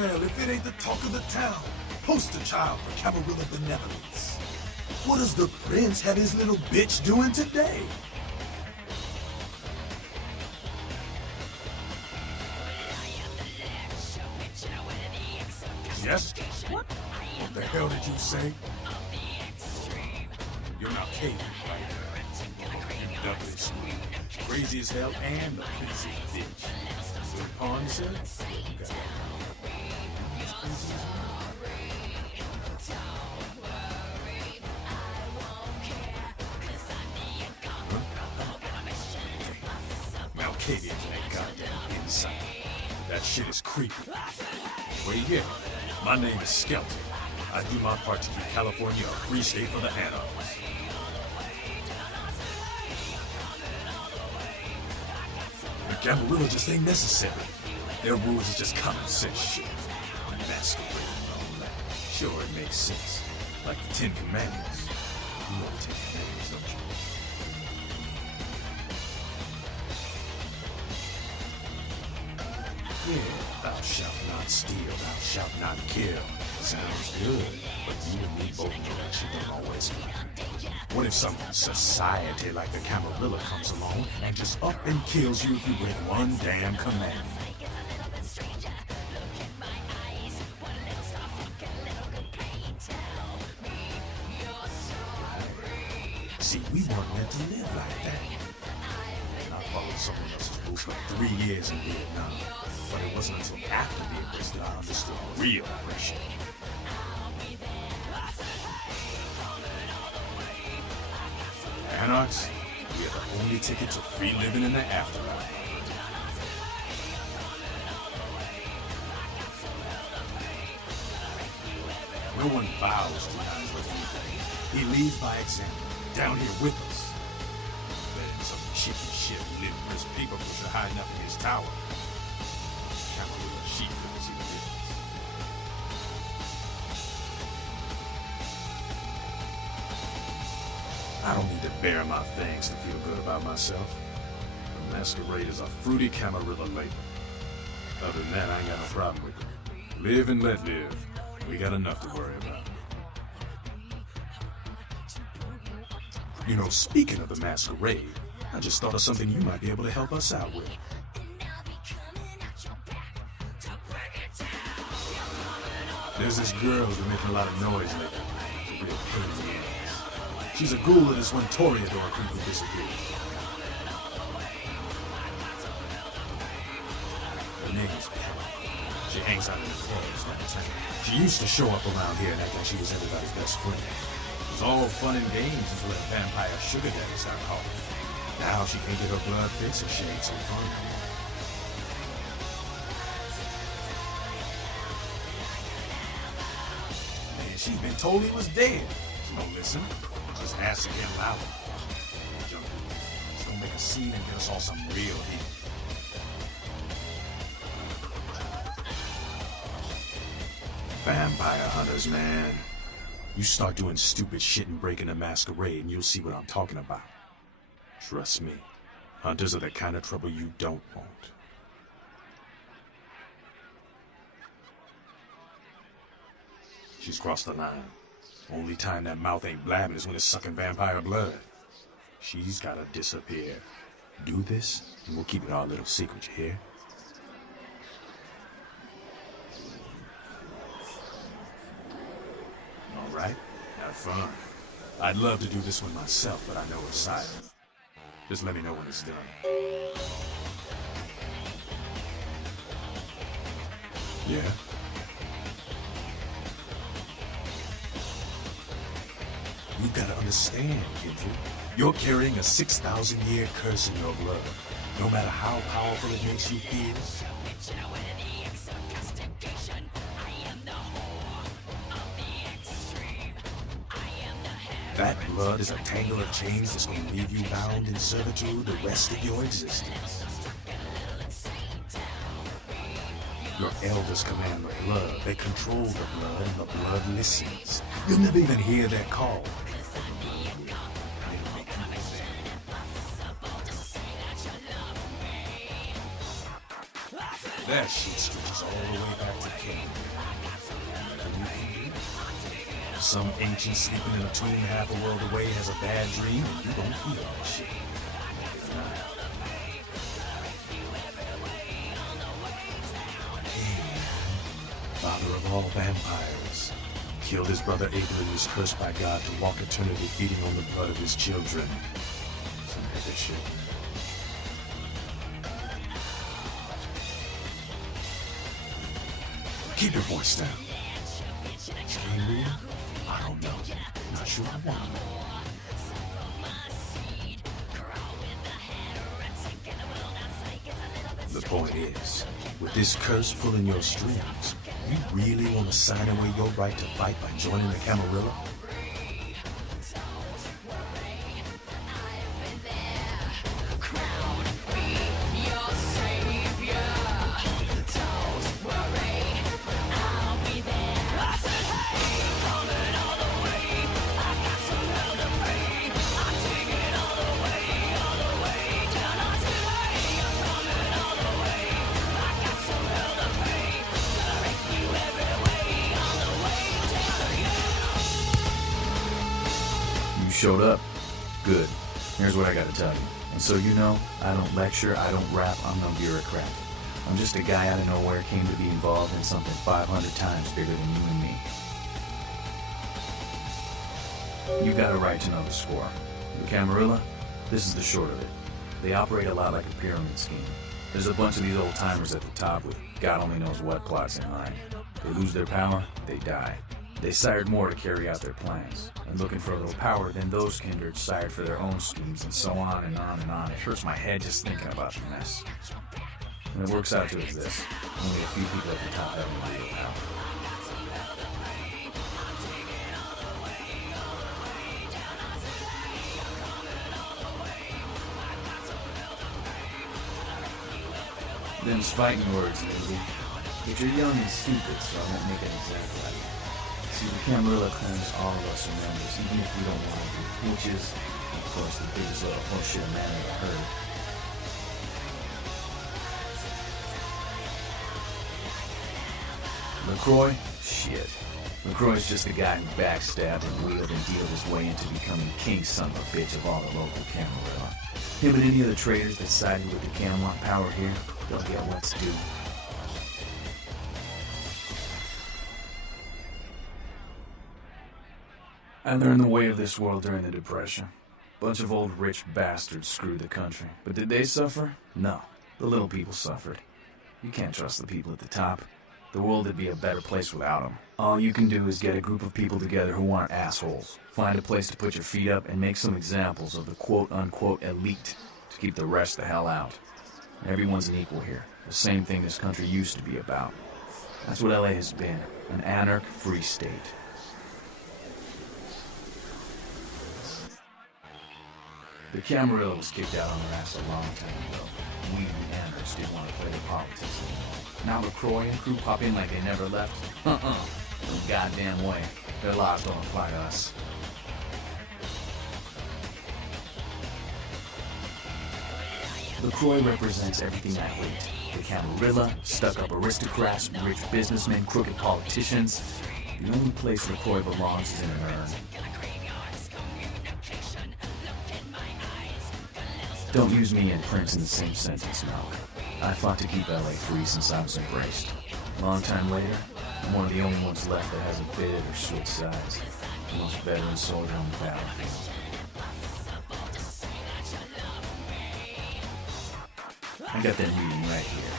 Well, if it ain't the talk of the town, poster child for Camarilla benevolence. What does the prince have his little bitch doing today? Yes? What? What the hell did you say? You're not caving, right? You doubly smooth. Crazy as hell and the prince's bitch. Good pawn, sir? You got that. Malkavian to that goddamn insight. That shit is creepy. Where you get? My name is Skelter. I do my part to keep California a free state for the anarchists. The Camarilla just ain't necessary. Their rules is just common sense shit. Masquerade and all that. Sure, it makes sense. Like the Ten Commandments. You know the Ten Commandments, don't you? Yeah, thou shalt not steal, thou shalt not kill. Sounds good, but you and me both know that shit don't always fly. What if some society like the Camarilla comes along and just up and kills you if you break one damn commandment? See, we weren't meant to live like that. I followed someone else's rules for 3 years in Vietnam. But it wasn't until after the arrest that I understood real oppression. Anarchs, we are the only ticket to free living in the afterlife. No one bows to him. He leads by example, down here with us. Letting some chicken shit live in his people should hide enough in his tower. She couldn't see the difference. I don't need to bare my fangs to feel good about myself. The Masquerade is a fruity Camarilla label. Other than that, I ain't got no problem with it. Live and let live. We got enough to worry about. You know, speaking of the Masquerade, I just thought of something you might be able to help us out with. There's this girl who's been making a lot of noise lately. It's a real pain in the ass. She's a ghoul of this one Toreador creep who disappeared. Her name's Pat. She hangs out in the clubs downtown. She used to show up around here and act like she was everybody's best friend. It was all fun and games until that vampire sugar daddy started calling. Now she can't get her blood fixed and she ain't so fun. She's been told he was dead. She don't listen. Just asks to get louder. She's gonna make a scene and get us all some real heat. Vampire hunters, man. You start doing stupid shit and breaking the Masquerade and you'll see what I'm talking about. Trust me. Hunters are the kind of trouble you don't want. She's crossed the line. Only time that mouth ain't blabbing is when it's sucking vampire blood. She's gotta disappear. Do this, and we'll keep it our little secret, you hear? All right, have fun. I'd love to do this one myself, but I know it's silent. Just let me know when it's done. Yeah? You gotta understand, Kendrick. You're carrying a 6,000-year curse in your blood. No matter how powerful it makes you feel. That blood is a tangle of chains that's gonna leave you bound in servitude the rest of your existence. Your elders command the blood. They control the blood, and the blood listens. You'll never even hear their call. That shit stretches all the way back to King. Some ancient sleeping in a tomb half a world away has a bad dream, and you don't feel that shit. Father of all vampires, killed his brother Abel and was cursed by God to walk eternity feeding on the blood of his children. Some heavy shit. Keep your voice down. Dream reader? I don't know. Not sure I want to know. The point is, with this curse pulling your strings, you really want to sign away your right to fight by joining the Camarilla? Showed up. Good. Here's what I gotta tell you. And so you know, I don't lecture, I don't rap, I'm no bureaucrat. I'm just a guy out of nowhere came to be involved in something 500 times bigger than you and me. You got a right to know the score. The Camarilla, this is the short of it. They operate a lot like a pyramid scheme. There's a bunch of these old timers at the top with God only knows what plots in mind. They lose their power, they die. They sired more to carry out their plans, and looking for a little power, then those kindred sired for their own schemes, and so on and on and on. It hurts my head just thinking about the mess. And it works out to is this: only a few people at the top have any real power. Them's fighting words, Lindsay. But you're young and stupid, so I won't make an example out of you. See, the Camarilla claims all of us are members, even if we don't want to be, which is, of course, the biggest little horseshit a man ever heard. LaCroix? Shit. LaCroix's just a guy who backstabbed and wheeled and dealed his way into becoming king son of a bitch of all the local Camarilla. Him and any of the traitors that sided with the Cam want power here, they'll get what's due. I learned the way of this world during the Depression. Bunch of old rich bastards screwed the country. But did they suffer? No. The little people suffered. You can't trust the people at the top. The world would be a better place without them. All you can do is get a group of people together who aren't assholes. Find a place to put your feet up and make some examples of the quote-unquote elite to keep the rest the hell out. Everyone's an equal here. The same thing this country used to be about. That's what LA has been. An anarch-free state. The Camarilla was kicked out on their ass a long time ago. We, the anarchists, didn't want to play the politics anymore. Now LaCroix and crew pop in like they never left? No goddamn way. Their laws don't apply to us. LaCroix represents everything I hate. The Camarilla, stuck-up aristocrats, rich businessmen, crooked politicians. The only place LaCroix belongs is in an urn. Don't use me and Prince in the same sentence, Malk. I fought to keep LA free since I was embraced. Long time later, I'm one of the only ones left that hasn't bid or switched sides. The most veteran soldier on the battlefield. I got that meeting right here.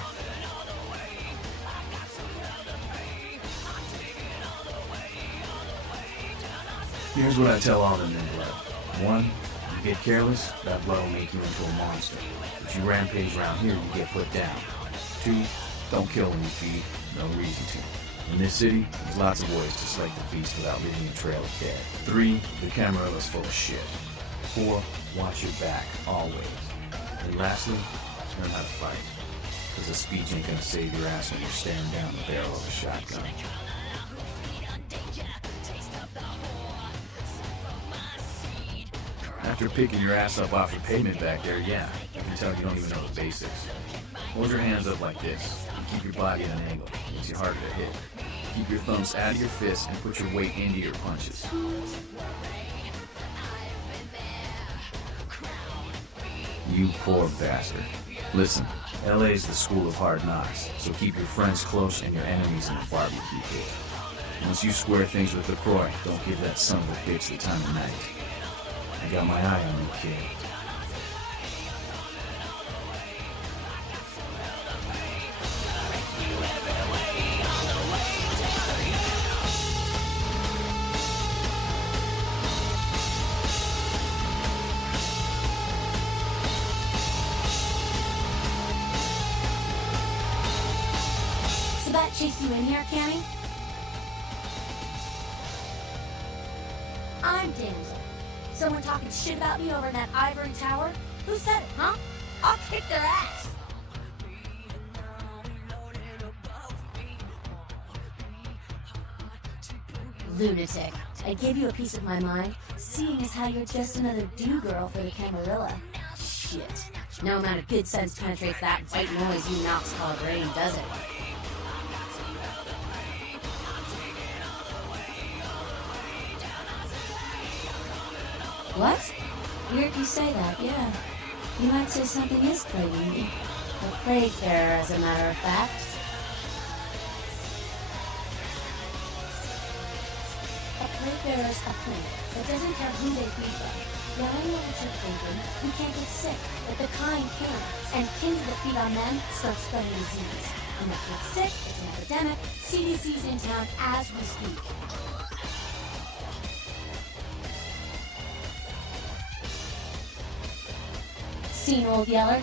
Here's what I tell all the men blood. 1, you get careless, that blood will make you into a monster. If you rampage around here, you get put down. 2, don't kill when you feed, no reason to. In this city, there's lots of ways to slake the beast without leaving a trail of dead. 3, the Camarilla's full of shit. 4, watch your back, always. And lastly, learn how to fight. Because a speech ain't gonna save your ass when you're staring down the barrel of a shotgun. After picking your ass up off the pavement back there, yeah, you can tell you don't even know the basics. Hold your hands up like this, and keep your body at an angle. Makes you harder to hit. Keep your thumbs out of your fists and put your weight into your punches. You poor bastard. Listen, LA's the school of hard knocks, so keep your friends close and your enemies in the barbecue pit. Once you square things with LaCroix, don't give that son of a bitch the time of night. I got my eye on you, kid. So that chased you in here, Cammy? I'm Damsel. Someone talking shit about me over in that ivory tower? Who said it, huh? I'll kick their ass! Lunatic. I gave you a piece of my mind, seeing as how you're just another do-girl for the Camarilla. Shit. No amount of good sense penetrates that white noise you knocks called rain, does it? What? Weird you say that, yeah. You might say something is plaguing me. A plague bearer, as a matter of fact. A plague bearer's a thing. It doesn't care who they feed them. Yeah, I know what you're thinking. We can't get sick, but the kind can. And kins that feed on them start spreading disease. And that gets sick, it's an epidemic. CDC's in town as we speak. Seen Old Yeller?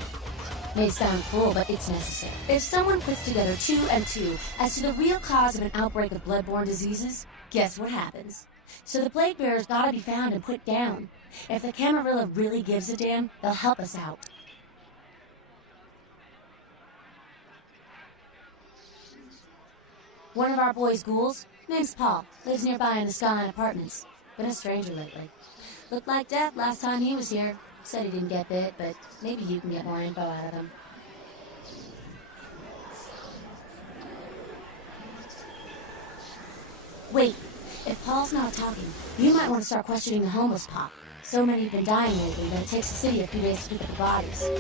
May sound cool, but it's necessary. If someone puts together 2 and 2 as to the real cause of an outbreak of bloodborne diseases, guess what happens? So the plague bearers gotta be found and put down. If the Camarilla really gives a damn, they'll help us out. One of our boys' ghouls, name's Paul, lives nearby in the Skyline Apartments. Been a stranger lately. Looked like death last time he was here. Said he didn't get bit, but maybe you can get more info out of him. Wait, if Paul's not talking, you might want to start questioning the homeless pop. So many have been dying lately that it takes the city a few days to pick up the bodies.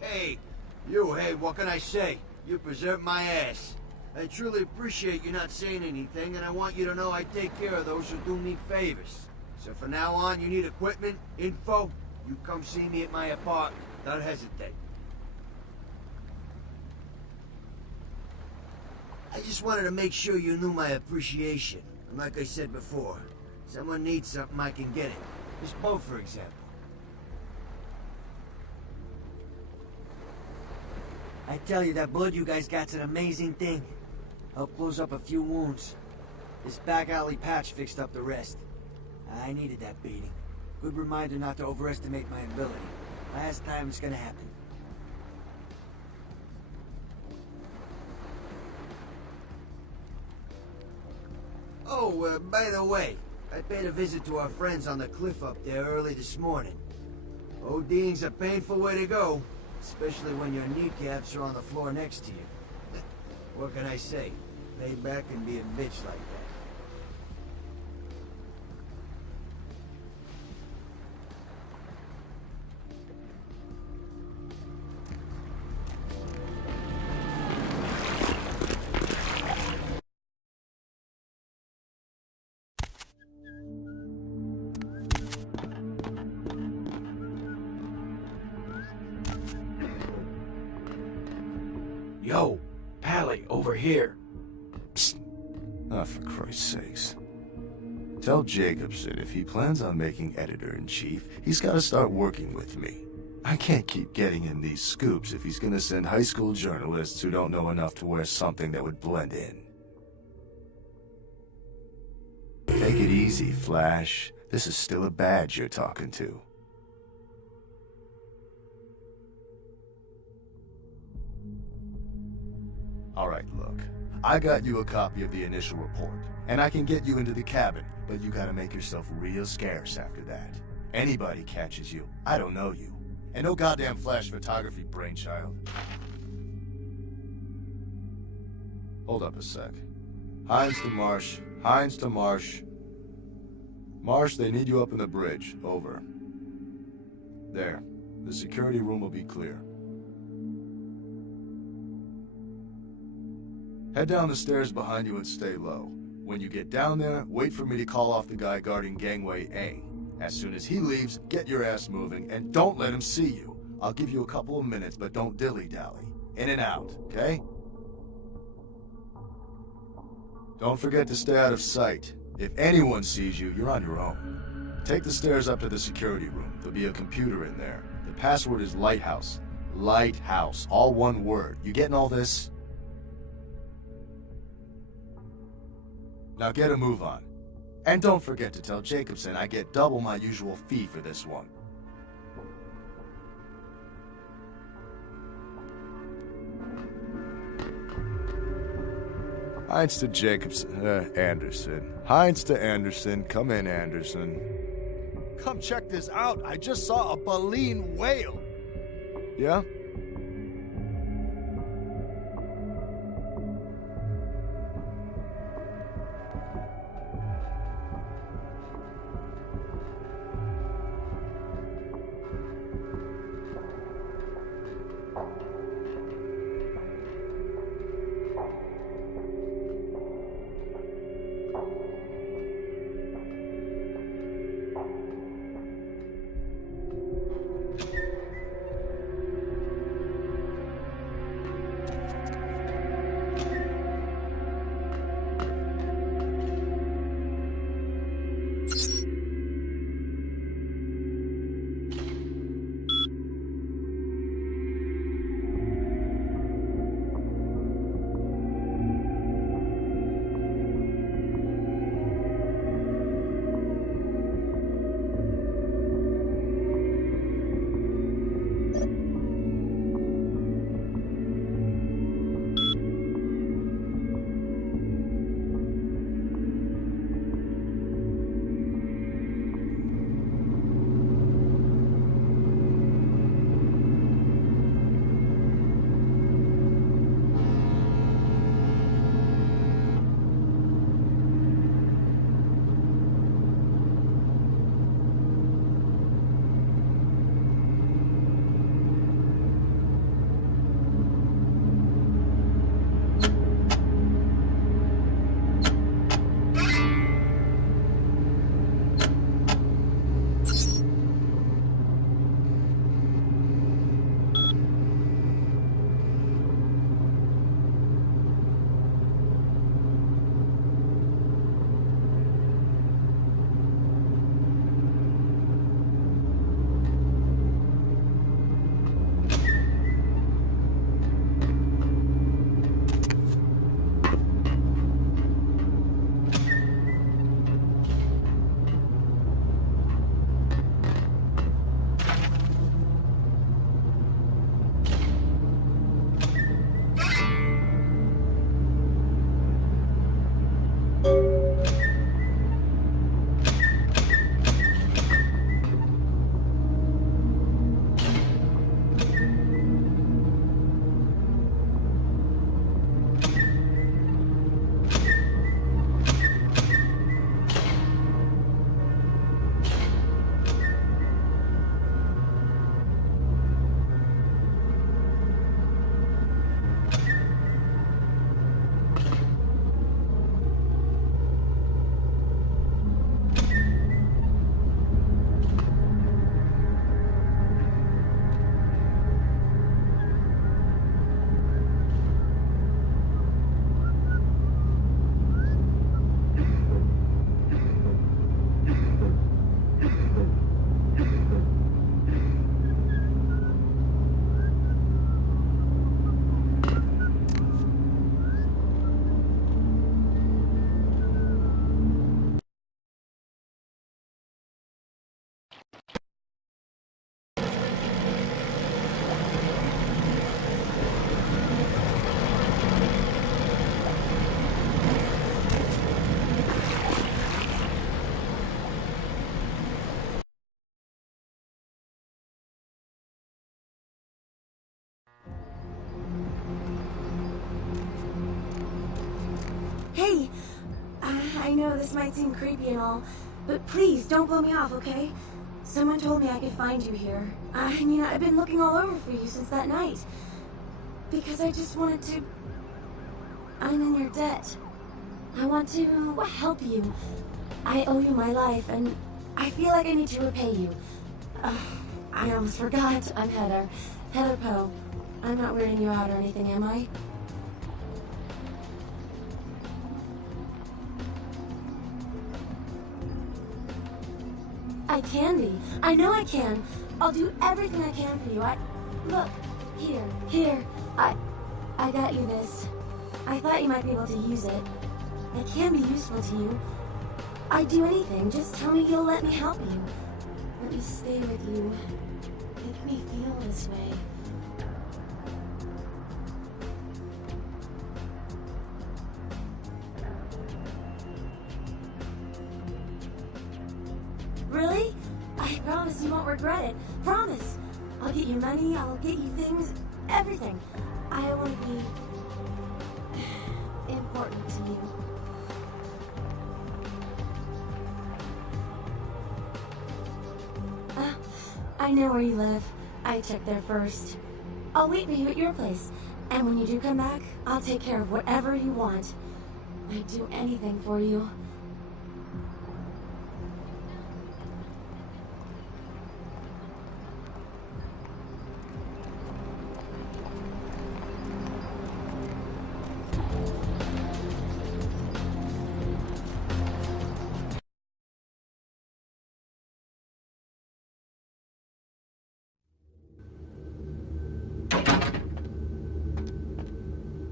Hey, you, hey, what can I say? You preserved my ass. I truly appreciate you not saying anything, and I want you to know I take care of those who do me favors. So from now on, you need equipment, info, you come see me at my apartment. Don't hesitate. I just wanted to make sure you knew my appreciation. And like I said before, someone needs something, I can get it. This boat, for example. I tell you, that blood you guys got's an amazing thing. Helped close up a few wounds. This back alley patch fixed up the rest. I needed that beating. Good reminder not to overestimate my ability. Last time it's gonna happen. Oh, by the way, I paid a visit to our friends on the cliff up there early this morning. ODing's a painful way to go, especially when your kneecaps are on the floor next to you. What can I say? Lay back and be a bitch like that. Yo, Pally, over here. Psst. Oh, for Christ's sakes. Tell Jacobson if he plans on making editor-in-chief, he's got to start working with me. I can't keep getting him these scoops if he's gonna send high school journalists who don't know enough to wear something that would blend in. Take it easy, Flash. This is still a badge you're talking to. Alright, look. I got you a copy of the initial report, and I can get you into the cabin, but you gotta make yourself real scarce after that. Anybody catches you, I don't know you. And no goddamn flash photography, brainchild. Hold up a sec. Hines to Marsh. Hines to Marsh. Marsh, they need you up in the bridge. Over. There. The security room will be clear. Head down the stairs behind you and stay low. When you get down there, wait for me to call off the guy guarding gangway A. As soon as he leaves, get your ass moving, and don't let him see you. I'll give you a couple of minutes, but don't dilly-dally. In and out, okay? Don't forget to stay out of sight. If anyone sees you, you're on your own. Take the stairs up to the security room. There'll be a computer in there. The password is Lighthouse. Lighthouse. All one word. You getting all this? Now get a move on. And don't forget to tell Jacobson I get double my usual fee for this one. Hines to Jacobson, Anderson. Hines to Anderson. Come in, Anderson. Come check this out. I just saw a baleen whale. Yeah? Hey! I know this might seem creepy and all, but please don't blow me off, okay? Someone told me I could find you here. I mean, I've been looking all over for you since that night. Because I just wanted to... I'm in your debt. I want to help you. I owe you my life, and I feel like I need to repay you. I almost forgot. I'm Heather. Heather Poe. I'm not weirding you out or anything, am I? I can be. I know I can. I'll do everything I can for you. Look. Here. I got you this. I thought you might be able to use it. It can be useful to you. I'd do anything. Just tell me you'll let me help you. Let me stay with you. Make me feel this way. Really? I promise you won't regret it. Promise! I'll get you money, I'll get you things, everything. I want to be important to you. I know where you live. I checked there first. I'll wait for you at your place. And when you do come back, I'll take care of whatever you want. I'd do anything for you.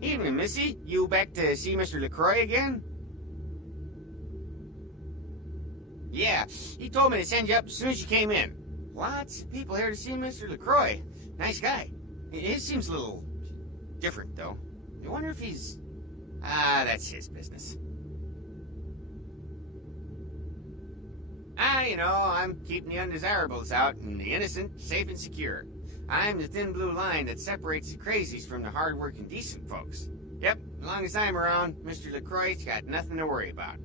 Evening, Missy. You back to see Mr. LaCroix again? Yeah, he told me to send you up as soon as you came in. Lots of people here to see Mr. LaCroix. Nice guy. He seems a little different, though. I wonder if he's... that's his business. You know, I'm keeping the undesirables out and the innocent safe and secure. I'm the thin blue line that separates the crazies from the hard-working, decent folks. Yep, as long as I'm around, Mr. LaCroix's got nothing to worry about.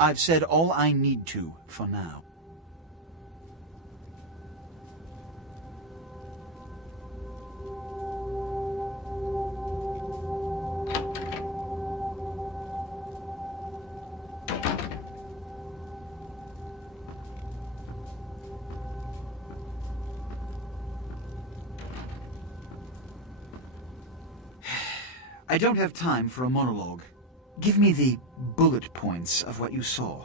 I've said all I need to for now. I don't have time for a monologue. Give me the bullet points of what you saw.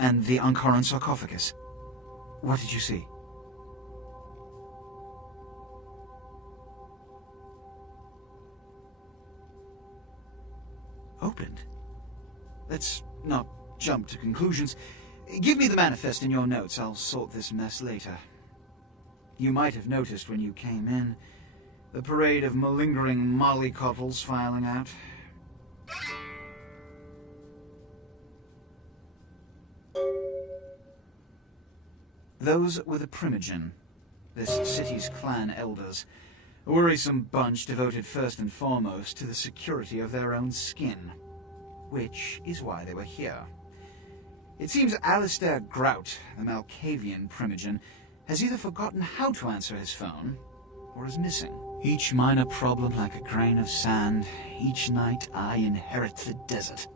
And the Ankaran sarcophagus. What did you see? Opened? Let's not jump to conclusions. Give me the manifest in your notes. I'll sort this mess later. You might have noticed when you came in the parade of malingering mollycoddles filing out. Those were the Primogen, this city's clan elders, a worrisome bunch devoted first and foremost to the security of their own skin, which is why they were here. It seems Alistair Grout, the Malkavian Primogen, has either forgotten how to answer his phone, or is missing. Each minor problem like a grain of sand. Each night I inherit the desert.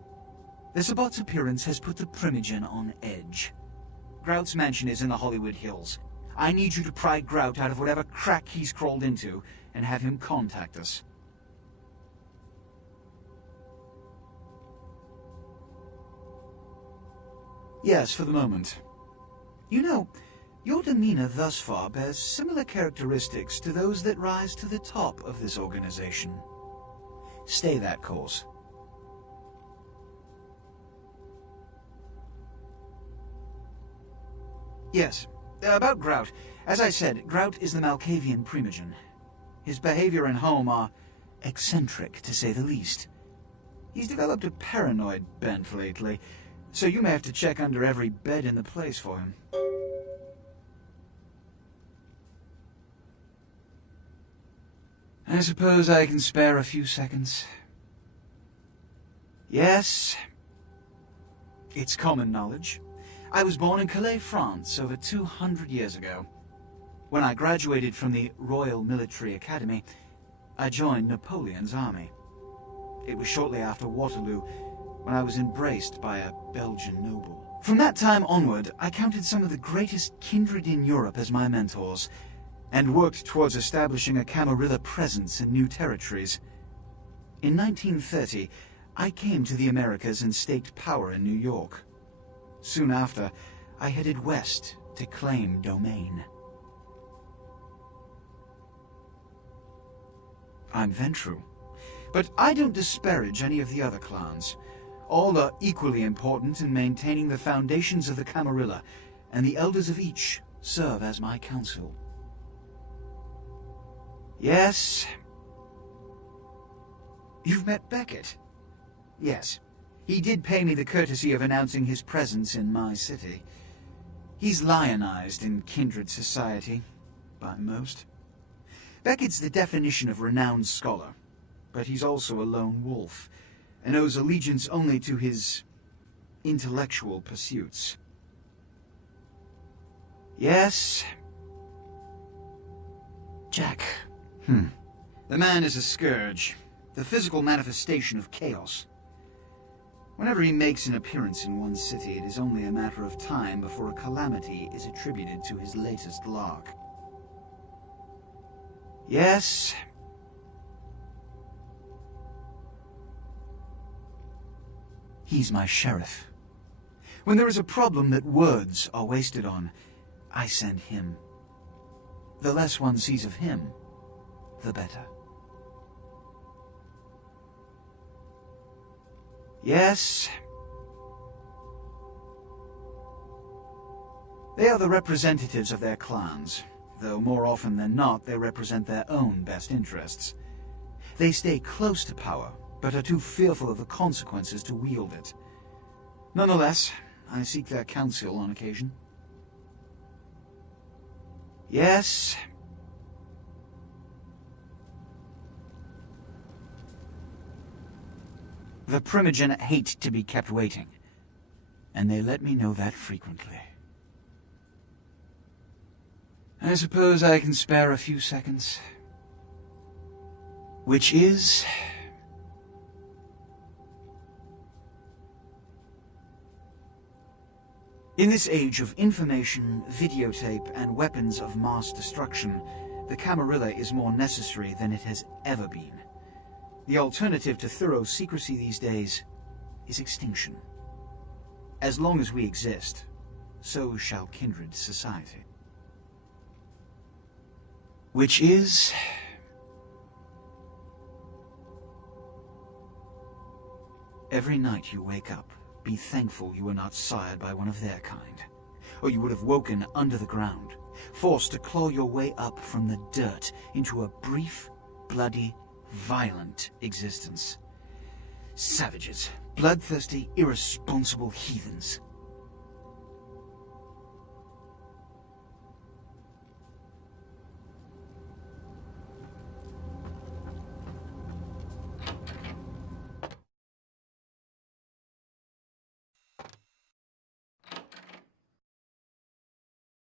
The Sabbat's appearance has put the Primogen on edge. Grout's mansion is in the Hollywood Hills. I need you to pry Grout out of whatever crack he's crawled into and have him contact us. Yes, for the moment. You know, your demeanor thus far bears similar characteristics to those that rise to the top of this organization. Stay that course. Yes. About Grout. As I said, Grout is the Malkavian primogen. His behavior and home are eccentric, to say the least. He's developed a paranoid bent lately, so you may have to check under every bed in the place for him. I suppose I can spare a few seconds. Yes. It's common knowledge. I was born in Calais, France, over 200 years ago. When I graduated from the Royal Military Academy, I joined Napoleon's army. It was shortly after Waterloo, when I was embraced by a Belgian noble. From that time onward, I counted some of the greatest kindred in Europe as my mentors, and worked towards establishing a Camarilla presence in new territories. In 1930, I came to the Americas and staked power in New York. Soon after, I headed west to claim domain. I'm Ventrue, but I don't disparage any of the other clans. All are equally important in maintaining the foundations of the Camarilla, and the elders of each serve as my council. Yes. You've met Beckett? Yes. He did pay me the courtesy of announcing his presence in my city. He's lionized in kindred society, by most. Beckett's the definition of renowned scholar, but he's also a lone wolf, and owes allegiance only to his intellectual pursuits. Yes. Jack. The man is a scourge, the physical manifestation of chaos. Whenever he makes an appearance in one city, it is only a matter of time before a calamity is attributed to his latest lark. Yes. He's my sheriff. When there is a problem that words are wasted on, I send him. The less one sees of him, the better. Yes. They are the representatives of their clans, though more often than not they represent their own best interests. They stay close to power, but are too fearful of the consequences to wield it. Nonetheless, I seek their counsel on occasion. Yes. The primogen hate to be kept waiting, and they let me know that frequently. I suppose I can spare a few seconds. Which is... In this age of information, videotape, and weapons of mass destruction, the Camarilla is more necessary than it has ever been. The alternative to thorough secrecy these days is extinction. As long as we exist, so shall kindred society. Which is... Every night you wake up, be thankful you were not sired by one of their kind, or you would have woken under the ground, forced to claw your way up from the dirt into a brief, bloody, violent existence. Savages, bloodthirsty, irresponsible heathens.